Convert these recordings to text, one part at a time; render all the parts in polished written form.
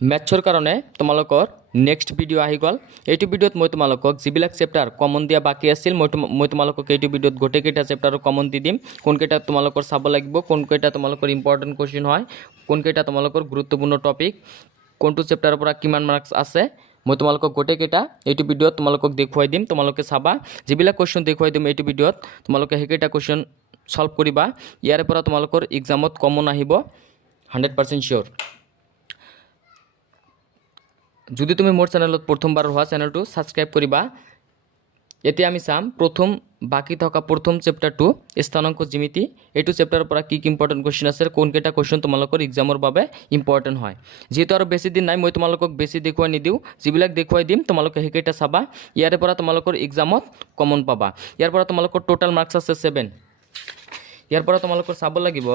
মেথছৰ কাৰণে তোমালোকৰ next video' আহি গ'ল। এইটো ভিডিঅ'ত মই তোমালোকক যিবিলাক চেপ্টাৰ কমন দিয়া বাকী আছিল মই তোমালোকক এইটো ভিডিঅ'ত গোটেইকেইটা চেপ্টাৰৰ কমন দি দিম। কোনকেইটা তোমালোকৰ চাব লাগিব, কোনকেইটা তোমালোকৰ ইম্পৰ্টেণ্ট কুৱেশ্যন হয়, কোনকেইটা তোমালোকৰ গুৰুত্বপূৰ্ণ টপিক, কোনটো চেপ্টাৰৰ পৰা কিমান মাৰ্কছ আছে, মই তোমালোকক গোটেইকেইটা এইটো ভিডিঅ'ত তোমালোকক দেখুৱাই দিম। তোমালোকে চাবা, যিবিলাক কুৱেশ্যন দেখুৱাই দিম এইটো ভিডিঅ'ত তোমালোকে সেইকেইটা কুৱেশ্যন সলভ কৰিবা। ইয়াৰ পৰা তোমালোকৰ এক্সামত কমন আহিব 100% চিয়'ৰ। যদি তুমি মোৰ চেনেলত প্ৰথমবাৰ হোৱা চেনেলটো ছাবস্ক্ৰাইব কৰিবা। এতিয়া আমি চাম প্ৰথম বাকী থকা প্ৰথম চেপ্টাৰটো স্থানাংক জ্যামিতি। এইটো চেপ্টাৰৰ পৰা কি কি ইম্পৰ্টেণ্ট কুৱেশ্যন আছে, কোনকেইটা কুৱেশ্যন তোমালোকৰ এক্সামৰ বাবে ইম্পৰ্টেণ্ট হয়। যিহেতু আৰু বেছি দিন নাই, মই তোমালোকক বেছি দেখুৱাই নিদিওঁ, যিবিলাক দেখুৱাই দিম তোমালোকে সেইকেইটা চাবা। ইয়াৰে পৰা তোমালোকৰ এক্সামত কমন পাবা। ইয়াৰ পৰা তোমালোকৰ টোটাল মাৰ্কছ আছে 7। ইয়াৰ পৰা তোমালোকৰ চাব লাগিব,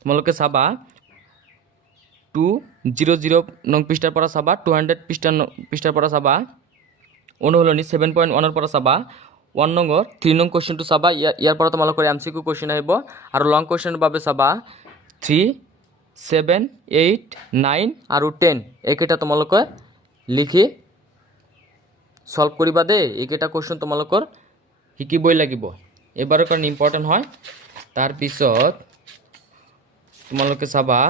তোমালোকে চাবা 200 নং পৃষ্ঠাৰ পৰা চাবা, 200 পৃষ্ঠাৰ পৰা চাবা, অনুশীলনী 7.1 পৰা চাবা, 1 নম্বৰ 3 নং কুৱেশ্যনটো চাবা। ইয়াৰ পৰা তোমালোকৰ MCQ কুৱেশ্যন আহিব। আৰু লং কুৱেশ্যনৰ বাবে চাবা 3, 7, 8, 9 আৰু 10। এইকেইটা তোমালোকে লিখি সলভ কৰিবা দেই। এইকেইটা কুৱেশ্যন তোমালোকৰ শিকিবই লাগিব, এইবাৰৰ কাৰণে ইম্পৰ্টেণ্ট হয়। তাৰপিছত তোমালোকে চাবা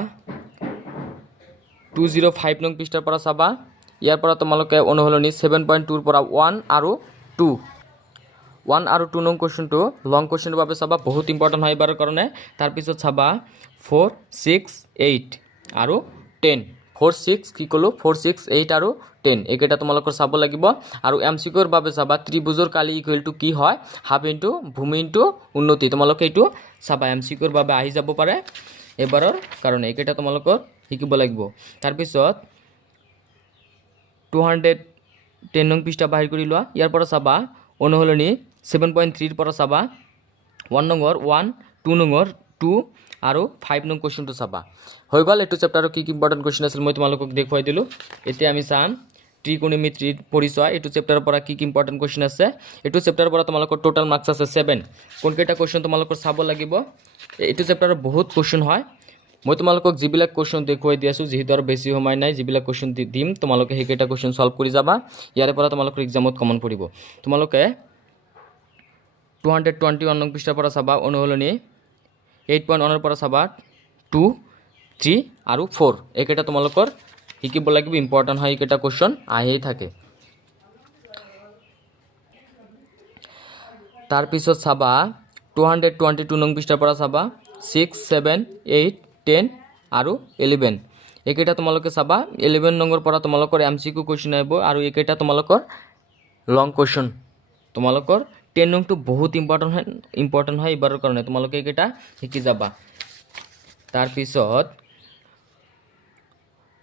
205 নং পৃষ্ঠাৰ পৰা চাবা। ইয়াৰ পৰা তোমালোকে অনুশীলনী 7.2 পৰা 1 আৰু 2 নং কুৱেশ্যনটো লং কুৱেশ্যনৰ বাবে চাবা, বহুত ইম্পৰ্টেণ্ট হয় এইবাৰৰ কাৰণে। তাৰপিছত চাবা 4, 6, 8 আৰু 10। 4, 6 কি ক'লোঁ, 4, 6, 8 আৰু 10 এইকেইটা তোমালোকৰ চাব লাগিব। আৰু MCQৰ বাবে চাবা ত্ৰিভুজৰ কালি ইকুৱেল টু কি হয়, হাফ ইনটু ভূমি ইনটু উন্নতি। তোমালোকে এইটো চাবা, MCQৰ বাবে আহি যাব পাৰে এইবাৰৰ কাৰণে। এইকেইটা তোমালোকৰ শিকিব লাগিব। তাৰপিছত 210 নং পৃষ্ঠা বাহিৰ কৰি লোৱা। ইয়াৰ পৰা চাবা অনুশীলনী 7.3 পৰা চাবা 1 নম্বৰ 1, 2 নম্বৰ 2 আৰু 5 নং কুৱেশ্যনটো চাবা। হৈ গ'ল। এইটো চেপ্টাৰৰ কি কি ইম্পৰ্টেণ্ট কুৱেশ্যন আছিল মই তোমালোকক দেখুৱাই দিলোঁ। এতিয়া আমি চাম ত্ৰিকোণমিতিৰ পৰিচয়। এইটো চেপ্টাৰৰ পৰা কি কি ইম্পৰ্টেণ্ট কুৱেশ্যন আছে। এইটো চেপ্টাৰৰ পৰা তোমালোকৰ টোটাল মাৰ্কছ আছে 7। কোনকেইটা কুৱেশ্যন তোমালোকৰ চাব লাগিব। এইটো চেপ্টাৰৰ বহুত কুৱেশ্যন হয়। মই তোমালোকক যিবিলাক কুৱেশ্যন দেখুৱাই দি আছোঁ, যিহেতু আৰু বেছি সময় নাই, যিবিলাক কুৱেশ্যন দিম তোমালোকে সেইকেইটা কুৱেশ্যন সলভ কৰি যাবা। ইয়াৰে পৰা তোমালোকৰ এক্সামত কমন পৰিব। তোমালোকে 221 নং পৃষ্ঠাৰ পৰা চাবা অনুশীলনী 8.1 পৰা চাবা 2, 3 আৰু 4। এইকেইটা তোমালোকৰ শিকিব লাগিব, ইম্পৰ্টেণ্ট হয়, এইকেইটা কুৱেশ্যন আহিয়ে থাকে। তাৰপিছত চাবা 222 নং পৃষ্ঠাৰ পৰা চাবা 6, 7, 8, 10 আৰু 11। এইকেইটা তোমালোকে চাবা। 11 নম্বৰ পৰা তোমালোকৰ MCQ কুৱেশ্যন আহিব আৰু এইকেইটা তোমালোকৰ লং কুৱেশ্যন। তোমালোকৰ 10 নংটো বহুত ইম্পৰ্টেণ্ট হয় এইবাৰৰ কাৰণে, তোমালোকে এইকেইটা শিকি যাবা। তাৰপিছত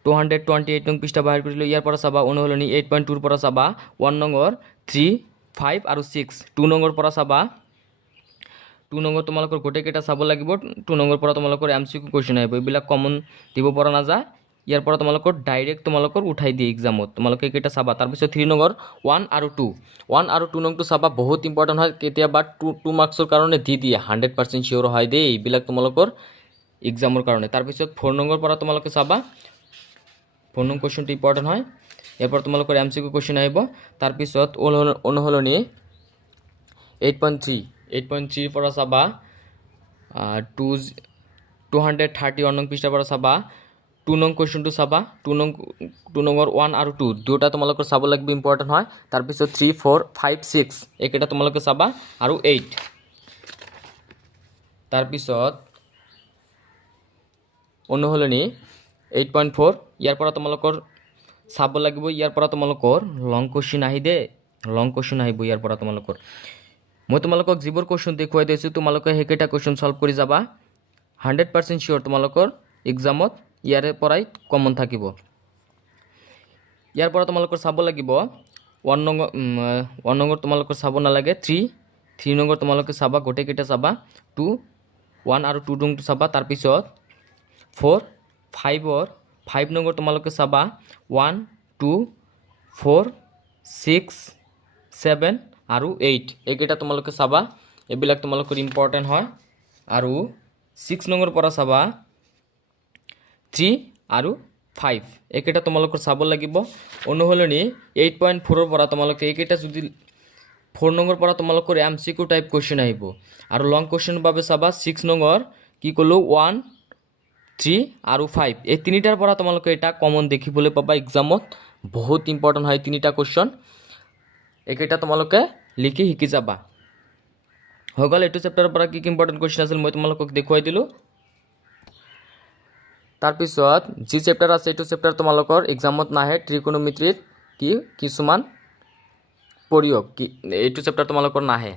228 নং পৃষ্ঠা বাহিৰ কৰিলোঁ। ইয়াৰ পৰা চাবা অনুশীলনী 8.2 পৰা চাবা 1 নম্বৰ 3, 5 আৰু 6। 2 নম্বৰ পৰা চাবা, 2 নম্বৰ তোমালোকৰ গোটেইকেইটা চাব লাগিব। 2 নম্বৰ পৰা তোমালোকৰ MCQ কুৱেশ্যন আহিব, এইবিলাক কমন দিব পৰা নাযায়। ইয়াৰ পৰা তোমালোকৰ ডাইৰেক্ট তোমালোকৰ উঠাই দিয়ে এক্সামত, তোমালোকে এইকেইটা চাবা। তাৰপিছত 3 নম্বৰ 1 আৰু 2 নংটো চাবা, বহুত ইম্পৰ্টেণ্ট হয়। কেতিয়াবা 2 মাৰ্কছৰ কাৰণে দি দিয়ে, 100% চিয়'ৰ হয় দেই এইবিলাক তোমালোকৰ এক্সামৰ কাৰণে। তাৰপিছত 4 নম্বৰ পৰা তোমালোকে চাবা, 4 নং কুৱেশ্যনটো ইম্পৰ্টেণ্ট হয়। ইয়াৰ পৰা তোমালোকৰ MCQ কুৱেশ্যন আহিব। তাৰপিছত অনুশীলনী 8.3 পৰা চাবা 231 নং পৃষ্ঠাৰ পৰা চাবা 2 নং কুৱেশ্যনটো চাবা। 2 নম্বৰ 1 আৰু 2 দুটা তোমালোকৰ চাব লাগিব, ইম্পৰ্টেণ্ট হয়। তাৰপিছত 3, 4, 5, 6 এইকেইটা তোমালোকে চাবা আৰু 8। তাৰপিছত অনুশীলনী 8.4 ইয়াৰ পৰা তোমালোকৰ চাব লাগিব। ইয়াৰ পৰা তোমালোকৰ লং কুৱেশ্যন আহিব। ইয়াৰ পৰা তোমালোকৰ মই তোমালোকক যিবোৰ কুৱেশ্যন দেখুৱাই দিছোঁ তোমালোকে সেইকেইটা কুৱেশ্যন সলভ কৰি যাবা। 100% চিয়'ৰ তোমালোকৰ এক্সামত ইয়াৰে পৰাই কমন থাকিব। ইয়াৰ পৰা তোমালোকৰ চাব লাগিব 1 নম্বৰ তোমালোকৰ চাব নালাগে, 3 নম্বৰ তোমালোকে চাবা, গোটেইকেইটা চাবা। 2, 1 আৰু 2 নংটো চাবা। তাৰপিছত 4, 5 নম্বৰ তোমালোকে চাবা 1, 2, 4, 6, 7 আৰু 8 এইকেইটা তোমালোকে চাবা, এইবিলাক তোমালোকৰ ইম্পৰ্টেণ্ট হয়। আৰু 6 নম্বৰ পৰা চাবা 3 আৰু 5 এইকেইটা তোমালোকৰ চাব লাগিব অনুহলনি 8.4 ৰ পৰা তোমালোকে এইকেইটা যদি 4 নম্বৰ পৰা তোমালোকৰ MCQ টাইপ কোৱেশ্চন আহিব আৰু লং কোৱেশ্চনৰ বাবে চাবা 6 নম্বৰ কি কলো 1 3 আৰু 5 এই তিনিটাৰ পৰা তোমালোকে এটা কমন দেখিবলৈ পাবা এক্সামত বহুত ইম্পৰ্টেন্ট হয় তিনিটা কোৱেশ্চন এইকেইটা তোমালোকে লিখি শিকি যাবা হৈ গ'ল এইটো চেপ্টাৰৰ পৰা কি ইম্পৰ্টেন্ট কোৱেশ্চন আছিল মই তোমালোকক দেখুৱাই দিলো তাৰ পিছত যি চেপ্টাৰ আছে এইটো চেপ্টাৰ তোমালোকৰ এক্সামত নাহে ত্ৰিকোণমিতিত কি কিছুমান প্ৰয়োগ কি এইটো চেপ্টাৰ তোমালোকৰ নাহে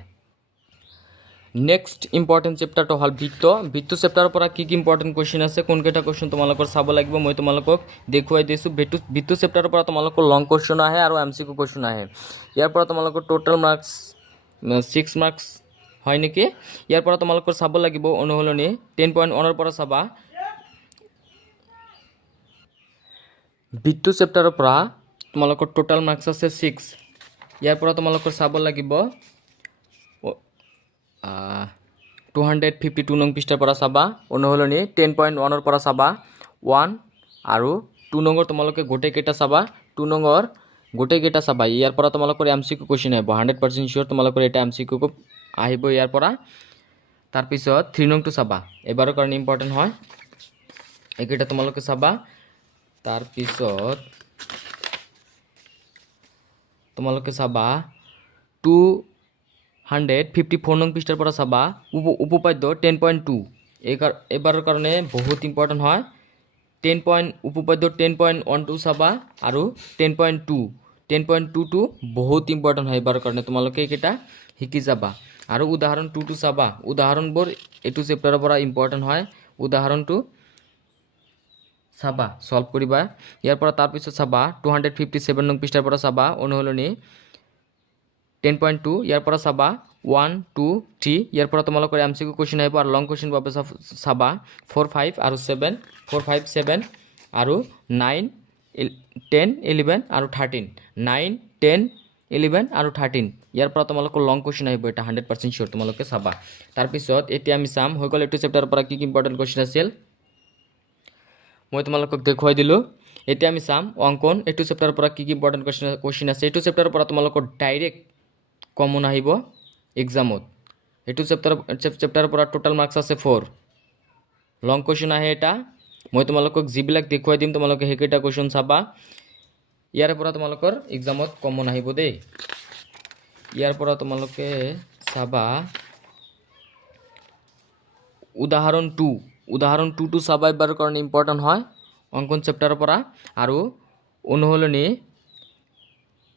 নেক্সট ইম্পৰ্টেন্ট চেপ্টাৰটো হল বৃত্ত চেপ্টাৰৰ পৰা কি ইম্পৰ্টেন্ট কোৱেশ্চন আছে কোন কেইটা কোৱেশ্চন তোমালোকৰ চাব লাগিব মই তোমালোকক দেখুৱাই দিছো বৃত্ত চেপ্টাৰৰ পৰা তোমালোকৰ লং কোৱেশ্চন আহে আৰু MCQ কোৱেশ্চন আহে ইয়াৰ পৰা তোমালোকৰ টোটাল মাৰ্কস 6 মাৰ্কস হয় নেকি ইয়াৰ পৰা তোমালোকৰ চাব লাগিব অনুহলনি 10.1 ৰ পৰা চাবা বৃত্ত চেপ্টাৰৰ পৰা তোমালোকৰ টোটাল মাৰ্কস আছে 6 ইয়াৰ পৰা তোমালোকৰ চাব লাগিব 252 নং পৃষ্ঠাৰ পৰা চাবা অনুহলনি 10.1 ৰ পৰা চাবা 1 আৰু 2 নম্বৰ তোমালোকে গোটেই কেইটা চাবা 2 নম্বৰ গোটেই কেইটা চাবা ইয়াৰ পৰা তোমালোকৰ MCQ কোৱেশ্চন আহিব 100% শিওৰ তোমালোকৰ এটা MCQ আহিব ইয়াৰ পৰা তাৰ পিছত 3 নংটো চাবা এবাৰৰ কাৰণে ইম্পৰ্টেন্ট হয় এইকেইটা তোমালোকে চাবা তাৰ পিছত তোমালোকে চাবা 254 নং পৃষ্ঠাৰ পৰা চাবা উপপাদ্য 10.2 এবাৰৰ কাৰণে বহুত ইম্পৰ্টেন্ট হয় উপপাদ্য 10.12 চাবা আৰু 10.2 টো বহুত ইম্পৰ্টেন্ট হয় এবাৰৰ কাৰণে তোমালোকে এইকেইটা শিকি যাবা আৰু উদাহৰণ 2 টো চাবা উদাহৰণবোৰ এইটো চেপ্টাৰৰ পৰা ইম্পৰ্টেন্ট হয় উদাহৰণটো চাবা সলভ কৰিবা ইয়াৰ পৰা তাৰ পিছত চাবা 257 নং পৃষ্ঠাৰ পৰা চাবা অনুহলনি 10.2 ইয়াৰ পৰা চাবা 1 2 3 ইয়াৰ পৰা তোমালোকৰ MCQ কোৱেশ্চন আহিব আৰু লং কোৱেশ্চন বাবে চাবা 4 5 আৰু 7 4 5 7 আৰু 9 10 11 আৰু 13 9 10 11 আৰু 13 ইয়াৰ পৰা তোমালোকৰ লং কোৱেশ্চন আহিব এটা 100% শিওৰ তোমালোকে চাবা তাৰ পিছত এতিয়া আমি চাম হৈ গ'ল এইটো চেপ্টাৰৰ পৰা কি ইম্পৰ্টেন্ট কোৱেশ্চন আছিল মই তোমালোকক দেখুৱাই দিলো এতিয়া আমি চাম অঙ্কন এইটো চেপ্টাৰৰ পৰা কি ইম্পৰ্টেন্ট কোৱেশ্চন আছে এইটো চেপ্টাৰৰ পৰা তোমালোকৰ ডাইৰেক্ট কমন আহিব এক্সামত এইটো চেপ্টাৰৰ পৰা টোটাল মাৰ্কস আছে 4 লং কোৱেশ্চন আহে এটা মই তোমালোকক জিবিলাক দেখুৱাই দিম তোমালোকে হেকেটা কোৱেশ্চন চাবা ইয়াৰ পৰা তোমালোকৰ এক্সামত কমন আহিব দেই ইয়াৰ পৰা তোমালোকে চাবা উদাহৰণ 2 টো চাবা এবাৰৰ কাৰণে ইম্পৰ্টেন্ট হয় অঙ্কন চেপ্টাৰৰ পৰা আৰু অনুহলনি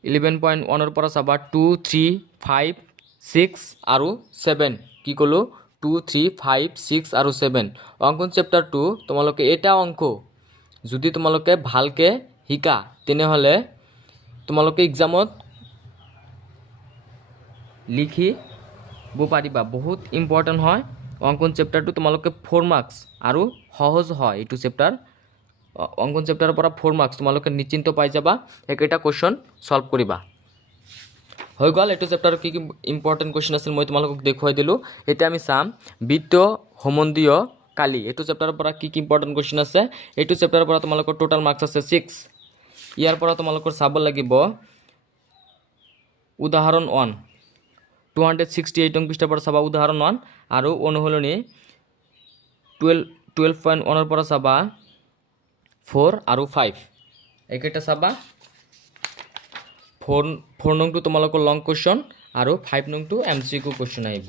11.1 ৰ পৰা চাবা 2 3 5 6 আৰু 7 কি কলো 2 3 5 6 আৰু 7 অঙ্কন চেপ্টাৰ 2 তোমালোকে এটা অঙ্ক যদি তোমালোকে ভালকে শিকা তেনেহলে তোমালোকে এক্সামত লিখি পাৰিবা বহুত ইম্পৰ্টেন্ট হয় অঙ্কন চেপ্টাৰটো তোমালোকে 4 মাৰ্কস আৰু সহজ হয় এইটো চেপ্টাৰ অঙ্কন চেপ্টাৰৰ পৰা 4 মাৰ্কস তোমালোকে নিশ্চিন্ত পাই যাবা একেটা কোৱেশ্চন সলভ কৰিবা হৈ গ'ল এইটো চেপ্টাৰৰ কি ইম্পৰ্টেন্ট কোৱেশ্চন আছিল মই তোমালোকক দেখুৱাই দিলো এতিয়া আমি চাম বৃত্ত সম্বন্ধীয় কালি এইটো চেপ্টাৰৰ পৰা কি ইম্পৰ্টেন্ট কোৱেশ্চন আছে এইটো চেপ্টাৰৰ পৰা তোমালোকৰ টোটাল মাৰ্কস আছে 6 ইয়াৰ পৰা তোমালোকৰ চাব লাগিব উদাহৰণ 1 268 নং পৃষ্ঠাৰ পৰা চাবা উদাহৰণ 1 আৰু অনুহলনি 12.1 ৰ পৰা চাবা 4 আৰু 5 একেটা চাবা 4 নংটো তোমালোকৰ লং কোৱেশ্চন আৰু 5 নংটো MCQ কোৱেশ্চন আহিব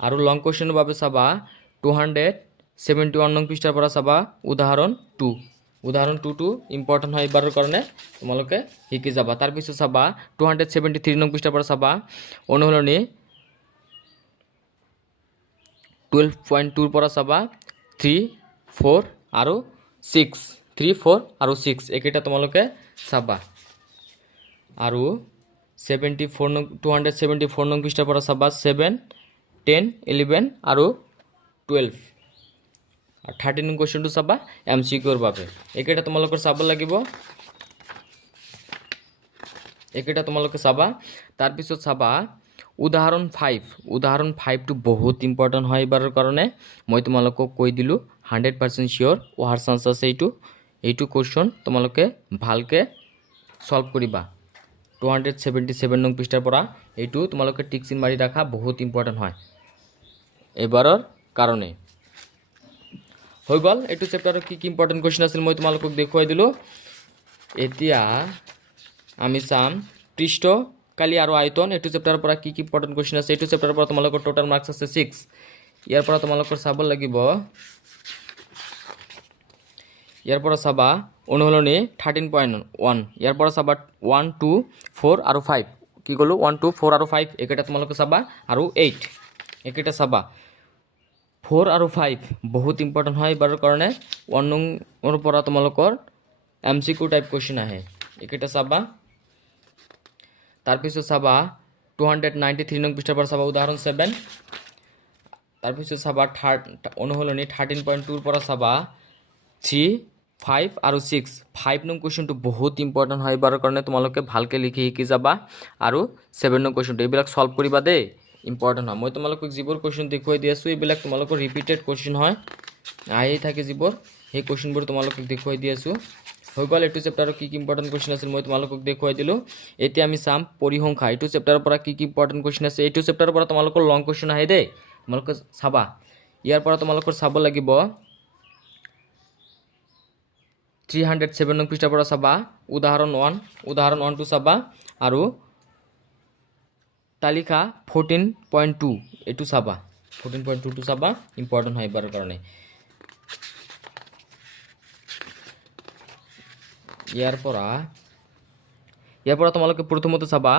আৰু লং কোৱেশ্চনৰ বাবে চাবা 271 নং পৃষ্ঠাৰ পৰা চাবা উদাহৰণ 2 টো ইম্পৰ্টেন্ট হয় এবাৰৰ কাৰণে তোমালোকে শিকি যাবা তাৰ পিছত চাবা 273 নং পৃষ্ঠাৰ পৰা চাবা অনুহলনি 12.2 ৰ পৰা চাবা 3 4 আৰু 6 3 4 আৰু 6 একেটা তোমালোকে চাবা আৰু 274 নং পৃষ্ঠাৰ পৰা চাবা 7 10 11 আৰু 12 আৰু 13 নং কোৱেশ্চনটো চাবা MCQ ৰ বাবে একেটা তোমালোকৰ চাব লাগিব একেটা তোমালোকে চাবা তাৰ পিছত চাবা উদাহৰণ 5 টো বহুত ইম্পৰ্টেন্ট হয় এবাৰৰ কাৰণে মই তোমালোকক কৈ দিলো 100% শিওৰ ওহাৰ চান্স আছে এইটো এইটো কুৱেশ্যন তোমালোকে ভালকৈ সলভ কৰিবা 277 নং পৃষ্ঠাৰ পৰা এইটো তোমালোকে টিক চিন মাৰি ৰাখা বহুত ইম্পৰ্টেণ্ট হয় এবাৰৰ কাৰণে হৈ গ'ল এইটো চেপ্টাৰৰ কি ইম্পৰ্টেণ্ট কুৱেশ্যন আছিল মই তোমালোকক দেখুৱাই দিলোঁ এতিয়া আমি চাম পৃষ্ঠ কালি আৰু আয়তন এইটো চেপ্টাৰৰ পৰা কি ইম্পৰ্টেণ্ট কুৱেশ্যন আছে এইটো চেপ্টাৰৰ পৰা তোমালোকৰ টোটাল মাৰ্কছ আছে 6 ইয়াৰ পৰা তোমালোকৰ চাব লাগিব ইয়াৰ পৰা চাবা অনুশীলনী 13.1 ইয়াৰ পৰা চাবা 1 2 4 আৰু 5 কি ক'লো 1 2 4 আৰু 5 একেটা তোমালোকে চাবা আৰু 8 একেটা চাবা 4 আৰু 5 বহুত ইম্পৰ্টেণ্ট হয় এবাৰৰ কাৰণে 1 নম্বৰ পৰা তোমালোকৰ MCQ টাইপ কুৱেশ্যন আহে একেটা চাবা তাৰপিছত চাবা 293 নং পৃষ্ঠাৰ পৰা চাবা উদাহৰণ 7 তাৰপিছত চাবা অনুশীলনী 13.2 পৰা চাবা 3 5 আৰু 6 5 নং কুৱেশ্যনটো বহুত ইম্পৰ্টেণ্ট হয় এবাৰৰ কাৰণে তোমালোকে ভালকৈ লিখি শিকি যাবা আৰু 7 নং কুৱেশ্যনটো এইবিলাক সলভ কৰিবা দেই ইম্পৰ্টেণ্ট হয় মই তোমালোকক যিবোৰ কুৱেশ্যন দেখুৱাই দি আছোঁ এইবিলাক তোমালোকৰ ৰিপিটেড কুৱেশ্যন হয় আহি থাকে যিবোৰ সেই কুৱেশ্যনবোৰ তোমালোকক দেখুৱাই দি আছোঁ হৈ গ'ল এইটো চেপ্টাৰৰ কি ইম্পৰ্টেণ্ট কুৱেশ্যন আছিল মই তোমালোকক দেখুৱাই দিলোঁ এতিয়া আমি চাম পৰিসংখ্যা এইটো চেপ্টাৰৰ পৰা কি ইম্পৰ্টেণ্ট কুৱেশ্যন আছে এইটো চেপ্টাৰৰ পৰা তোমালোকৰ লং কুৱেশ্যন আহে দেই তোমালোকে চাবা ইয়াৰ পৰা তোমালোকৰ চাব লাগিব 307 নং পৃষ্ঠাৰ পৰা চাবা উদাহৰণ 1 টো চাবা আৰু তালিকা 14.2 এইটো চাবা 14.2 টো চাবা ইম্পৰ্টেণ্ট হয় এবাৰৰ কাৰণে ইয়াৰ পৰা তোমালোকে প্ৰথমতে চাবা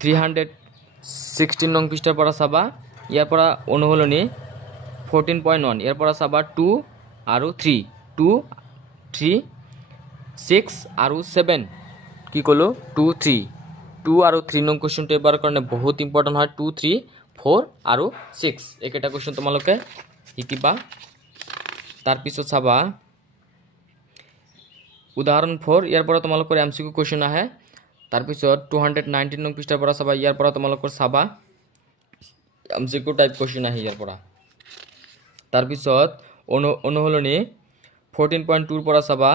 316 নং পৃষ্ঠাৰ পৰা চাবা ইয়াৰ পৰা অনুশীলনী 14.1 ইয়াৰ পৰা চাবা 2 আৰু 3 6 আৰু 7 কি ক'লো 2 আৰু 3 নং কুৱেশ্যনটো এবাৰ কাৰণে বহুত ইম্পৰ্টেণ্ট হয় 2 3 4 আৰু 6 একেটা কুৱেশ্যন তোমালোকে শিকিবা তাৰপিছত চাবা উদাহৰণ 4 ইয়াৰ পৰা তোমালোকৰ MCQ কুৱেশ্যন আহে তাৰপিছত 219 নং পৃষ্ঠাৰ পৰা চাবা ইয়াৰ পৰা তোমালোকৰ চাবা MCQ টাইপ কুৱেশ্যন আহে ইয়াৰ পৰা তাৰপিছত অনুশীলনী 14.2 ৰ পৰা চাবা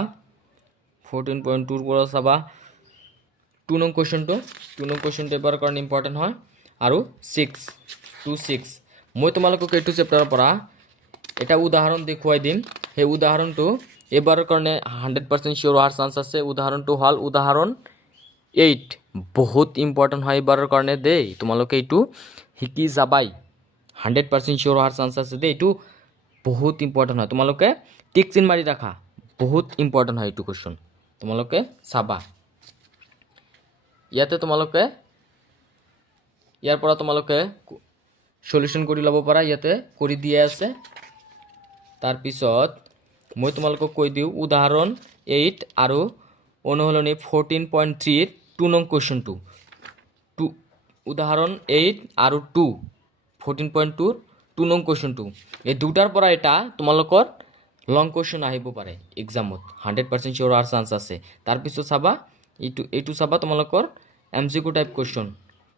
2 নং কুৱেশ্যনটো এবাৰ কাৰণে ইম্পৰ্টেণ্ট হয় আৰু 6 মই তোমালোকক এইটো চেপ্টাৰৰ পৰা এটা উদাহৰণ দেখুৱাই দিম সেই উদাহৰণটো এবাৰৰ কাৰণে 100% চিয়ৰ হোৱাৰ চান্স আছে উদাহৰণটো হ'ল উদাহৰণ 8 বহুত ইম্পৰ্টেণ্ট হয় এবাৰৰ কাৰণে দেই তোমালোকে এইটো শিকি যাবাই 100% চিয়ৰ হোৱাৰ চান্স আছে দেই এইটো বহুত ইম্পৰ্টেণ্ট হয় তোমালোকে টিক চিন মাৰি ৰাখা বহুত ইম্পৰ্টেণ্ট হয় এইটো কুৱেশ্যন তোমালোকে চাবা ইয়াতে তোমালোকে ইয়াৰ পৰা তোমালোকে সলিউশন কৰি ল'ব পাৰা ইয়াতে কৰি দিয়া আছে তাৰপিছত মই তোমালোকক কৈ দিওঁ উদাহৰণ 8 আৰু অনুশীলনী 14.3 2 নং কুৱেশ্যনটো উদাহৰণ 8 আৰু 2 14.2 2 নং কুৱেশ্যনটো এই দুটাৰ পৰা এটা তোমালোকৰ লং কুৱেশ্যন আহিব পাৰে এক্সামত 100% চিয়ৰ হোৱাৰ চান্স আছে তাৰপিছত চাবা এইটো চাবা তোমালোকৰ MCQ টাইপ কুৱেশ্যন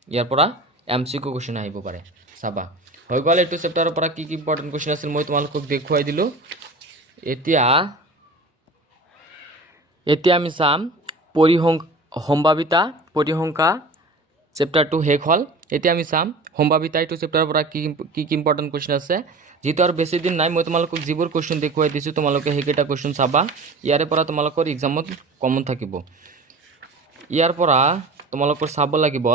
ইয়াৰ পৰা MCQ কুৱেশ্যন আহিব পাৰে চাবা হৈ গ'ল এইটো চেপ্টাৰৰ পৰা কি ইম্পৰ্টেণ্ট কুৱেশ্যন আছিল মই তোমালোকক দেখুৱাই দিলোঁ এতিয়া আমি চাম পৰিসংখ্যা চেপ্টাৰটো শেষ হ'ল এতিয়া আমি চাম সম্ভাৱিতা এইটো চেপ্টাৰৰ পৰা কি ইম্পৰ্টেণ্ট কুৱেশ্যন আছে যেহেতু আৰু বেছি দিন নাই মই তোমালোকক যিবোৰ কুৱেশ্যন দেখুৱাই দিছোঁ তোমালোকে সেইকেইটা কুৱেশ্যন চাবা ইয়াৰে পৰা তোমালোকৰ এক্সামত কমন থাকিব ইয়াৰ পৰা তোমালোকৰ চাব লাগিব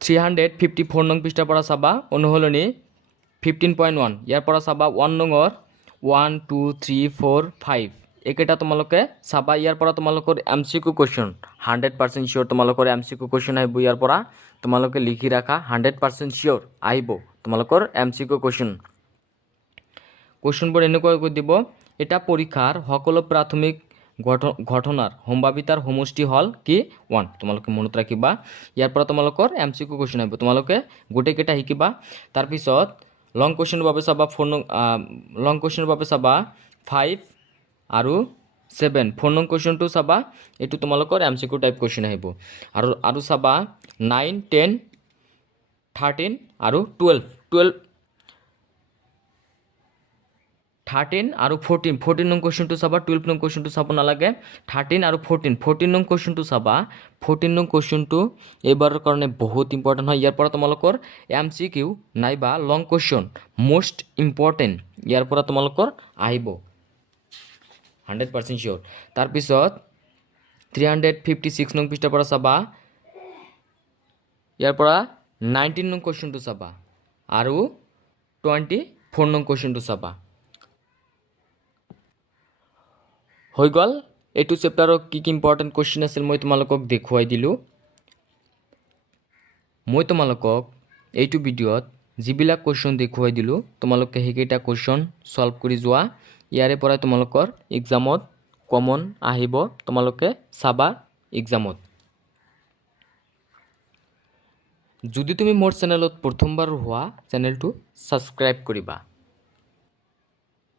354 নং পৃষ্ঠাৰ পৰা চাবা অনুশীলনী 15.1 ইয়াৰ পৰা চাবা 1 নঙৰ 1 2 3 4 5 একেটা তোমালোকে চাবা ইয়াৰ পৰা তোমালোকৰ MCQ কুৱেশ্যন 100% চিয়ৰ তোমালোকৰ MCQ কুৱেশ্যন আহিব ইয়াৰ পৰা তোমালোকে লিখি ৰাখা 100% চিয়ৰ আহিব তোমালোকৰ MCQ কুৱেশ্যনবোৰ এনেকৈ দিব এটা পৰীক্ষাৰ সকলো প্ৰাথমিক ঘটনাৰ সম্ভাৱিতাৰ সমষ্টি হ'ল কি 1 তোমালোকে মনত ৰাখিবা ইয়াৰ পৰা তোমালোকৰ MCQ কুৱেশ্যন আহিব তোমালোকে গোটেইকেইটা শিকিবা তাৰপিছত লং কুৱেশ্যনৰ বাবে চাবা 5 আৰু 7 4 নং কুৱেশ্যনটো চাবা এইটো তোমালোকৰ MCQ টাইপ কুৱেশ্যন আহিব আৰু চাবা 9 10 13 আৰু 12 13 আৰু 14 নং কুৱেশ্যনটো চাবা 12 নং কুৱেশ্যনটো চাব নালাগে 13 আৰু 14 নং কুৱেশ্যনটো চাবা 14 নং কুৱেশ্যনটো এইবাৰৰ কাৰণে বহুত ইম্পৰ্টেণ্ট হয় ইয়াৰ পৰা তোমালোকৰ MCQ নাইবা লং কুৱেশ্যন মোষ্ট ইম্পৰ্টেণ্ট ইয়াৰ পৰা তোমালোকৰ আহিব 100% শিওৰ তাৰপিছত 356 নং পৃষ্ঠাৰ পৰা চাবা ইয়াৰ পৰা 19 নং কুৱেশ্যনটো চাবা আৰু 24 নং কুৱেশ্যনটো চাবা হৈ গ'ল এইটো চেপ্টাৰৰ কি ইম্পৰ্টেণ্ট কুৱেশ্যন আছিল মই তোমালোকক দেখুৱাই দিলোঁ মই তোমালোকক এইটো ভিডিঅ'ত যিবিলাক কুৱেশ্যন দেখুৱাই দিলোঁ তোমালোকে সেইকেইটা কুৱেশ্যন সলভ কৰি যোৱা ইয়াৰে পৰা তোমালোকৰ এক্সামত কমন আহিব তোমালোকে চাবা এক্সামত যদি তুমি মোৰ চেনেলত প্ৰথমবাৰ হোৱা চেনেলটো সাবস্ক্ৰাইব কৰিবা